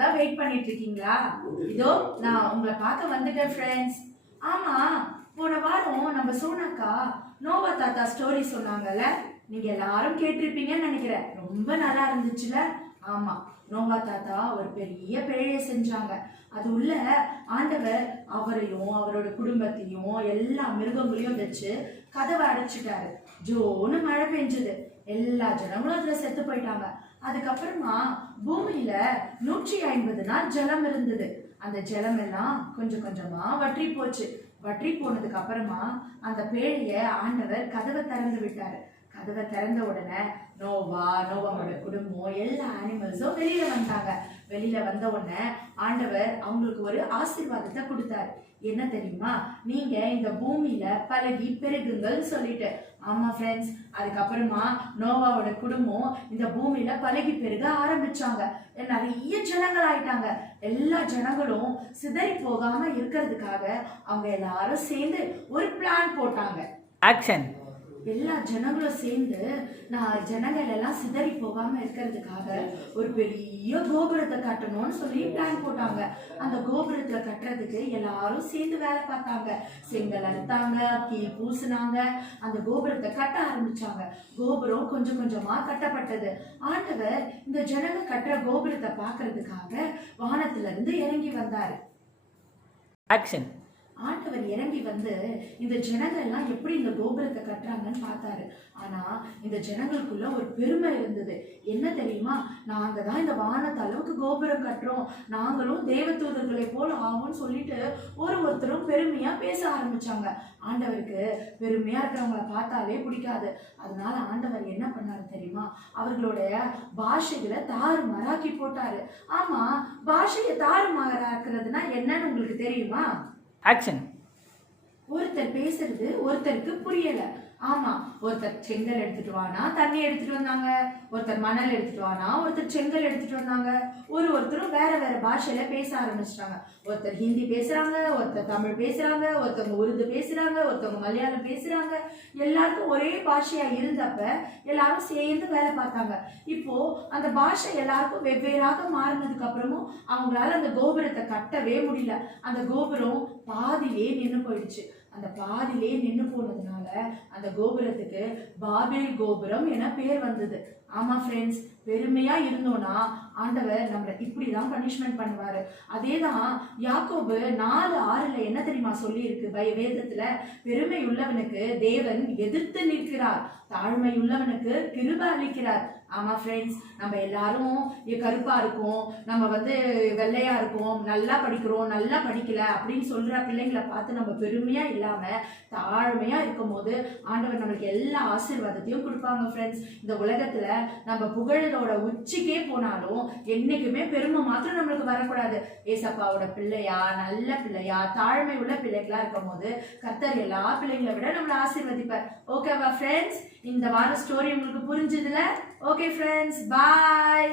தான் வெயிட் பண்ணிட்டு இருக்கீங்களா? இதோ நான் உங்களை பார்க்க வந்துட்டேன் ஃப்ரெண்ட்ஸ். ஆமா, போன வாரம் நம்ம சோனாக்கா நோவா தாத்தா ஸ்டோரி சொன்னாங்கல்ல, நீங்க எல்லாரும் கேட்டிருப்பீங்கன்னு நினைக்கிறேன். ரொம்ப நல்லா இருந்துச்சுல? ஆமா, நோவா தாத்தா ஒரு பெரிய பிழையை செஞ்சாங்க. அது உள்ள ஆண்டவர் அவரையும் அவரோட குடும்பத்தையும் எல்லா மிருகங்களையும் வச்சு கதவை அடைச்சிட்டாரு. ஜோன்னு மழை பெஞ்சது. எல்லா ஜனங்களும் அதுல செத்து போயிட்டாங்க. அதுக்கப்புறமா பூமியில 150 நாள் ஜலம் இருந்தது. அந்த ஜலம் எல்லாம் கொஞ்சம் கொஞ்சமா வற்றி போச்சு. வற்றி போனதுக்கு அப்புறமா அந்த பேழைய ஆண்டவர் கதவை திறந்து விட்டாரு. கதவை திறந்த உடனே நோவாவோட குடும்பம் எல்லா அனிமல்ஸும் வெளியில வந்தாங்க. வெளியில வந்த உடனே ஆண்டவர் அவங்களுக்கு ஒரு ஆசீர்வாதத்தை கொடுத்தாரு. என்ன தெரியுமா? நீங்க இந்த பூமியில பழகி பெருகுங்கள் சொல்லிட்டு. ஆமா ஃப்ரெண்ட்ஸ், அதுக்கப்புறமா நோவாவோட குடும்பம் இந்த பூமியில பழகி பெருக ஆரம்பிச்சாங்க. நிறைய ஜனங்கள் ஆயிட்டாங்க. எல்லா ஜனங்களும் சிதறி போகாம இருக்கிறதுக்காக அவங்க எல்லாரும் சேர்ந்து ஒரு பிளான் போட்டாங்க. ஆக்ஷன். எல்லா ஜனங்களும் சேர்ந்து ஜனங்கள் எல்லாம் சிதறி போகாம இருக்கிறதுக்காக ஒரு பெரிய கோபுரத்தை கட்டணும்னு சொல்லி பிளான் போட்டாங்க. அந்த கோபுரத்துல கட்டுறதுக்கு எல்லாரும் சேர்ந்து வேலை பார்த்தாங்க. செங்கல் அறுத்தாங்க, கீழ் பூசினாங்க, அந்த கோபுரத்தை கட்ட ஆரம்பிச்சாங்க. கோபுரம் கொஞ்சம் கொஞ்சமா கட்டப்பட்டது. ஆண்டவர் இந்த ஜனங்க கட்டுற கோபுரத்தை பாக்குறதுக்காக வானத்துல இருந்து இறங்கி வந்தாரு. ஆக்ஷன். ஆண்டவர் இறங்கி வந்து இந்த ஜனங்கள் எல்லாம் எப்படி இந்த கோபுரத்தை கட்டுறாங்கன்னு பார்த்தாரு. ஆனா இந்த ஜனங்களுக்குள்ள ஒரு பெருமை இருந்தது. என்ன தெரியுமா? நாங்க தான் இந்த வானத்து அளவுக்கு கோபுரம் கட்டுறோம், நாங்களும் தேவதூதர்களை போல ஆகும்னு சொல்லிட்டு ஒருத்தரும் பெருமையா பேச ஆரம்பிச்சாங்க. ஆண்டவருக்கு பெருமையா இருக்கிறவங்கள பார்த்தாலே பிடிக்காது. அதனால ஆண்டவர் என்ன பண்ணாரு தெரியுமா? அவர்களுடைய பாஷைகளை தாறுமாறாக்கி போட்டாரு. ஆமா, பாஷையை தாறுமாறாக்குறதுனா என்னன்னு உங்களுக்கு தெரியுமா? ஆக்ஷன். ஒருத்தர் பேசுறது ஒருத்தருக்கு புரியல. ஆமா, ஒருத்தர் செங்கல் எடுத்துட்டு வானா தண்ணி எடுத்துட்டு வந்தாங்க, ஒருத்தர் மணல் எடுத்துட்டு வானா ஒருத்தர் செங்கல் எடுத்துட்டு வந்தாங்க. ஒருத்தரும் வேற வேற பாஷையில பேச ஆரம்பிச்சிட்டாங்க. ஒருத்தர் ஹிந்தி பேசுறாங்க, ஒருத்தர் தமிழ் பேசுறாங்க, ஒருத்தவங்க உருது பேசுறாங்க, ஒருத்தவங்க மலையாளம் பேசுறாங்க. எல்லாருக்கும் ஒரே பாஷையா இருந்தப்ப எல்லாரும் சேர்ந்து வேலை பார்த்தாங்க. இப்போ அந்த பாஷை எல்லாருக்கும் வெவ்வேறாக மாறினதுக்கு அப்புறமும் அவங்களால அந்த கோபுரத்தை கட்டவே முடியல. அந்த கோபுரம் பாதியிலே நின்று போயிடுச்சு. அந்த பாதியிலே நின்று போனதுனால அந்த கோபுரத்துக்கு பாபேல் கோபுரம் என பேர் வந்தது. ஆமா ஃப்ரெண்ட்ஸ், பெருமையா இருந்தோம்னா ஆண்டவர் நம்மளை இப்படிதான் பனிஷ்மெண்ட் பண்ணுவாரு. அதேதான் யாக்கோபு 4:6 என்ன தெரியுமா சொல்லி இருக்கு வேதத்துல? பெருமை உள்ளவனுக்கு தேவன் எதிர்த்து நிற்கிறார், தாழ்மை உள்ளவனுக்கு கிருபை அளிக்கிறார். ஆமா ஃப்ரெண்ட்ஸ், நம்ம எல்லாரும் கருப்பா இருக்கோம், நம்ம வெள்ளையா இருக்கோம், நல்லா படிக்கிறோம், நல்லா படிக்கல அப்படின்னு சொல்ற பிள்ளைங்களை பார்த்து நம்ம பெருமையா இல்லாம தாழ்மையா இருக்கும் போது ஆண்டவர் நம்மளுக்கு எல்லா ஆசீர்வாதத்தையும் கொடுப்பாங்க. ஃப்ரெண்ட்ஸ், இந்த உலகத்துல நம்ம புகழதோட உச்சிக்கே போனாலும் என்னைக்குமே பெருமை மாத்திரம் நம்மளுக்கு வரக்கூடாது. ஏசப்பாவோட பிள்ளையா, நல்ல பிள்ளையா, தாழ்மை உள்ள பிள்ளைகளா இருக்கும் போது கர்த்தர் எல்லா பிள்ளைங்களை விட நம்மளை ஆசீர்வதிப்பார். ஓகேவா ஃப்ரெண்ட்ஸ்? இந்த வார ஸ்டோரி உங்களுக்கு புரிஞ்சதுல? ஓகே ஃப்ரெண்ட்ஸ், பாய்.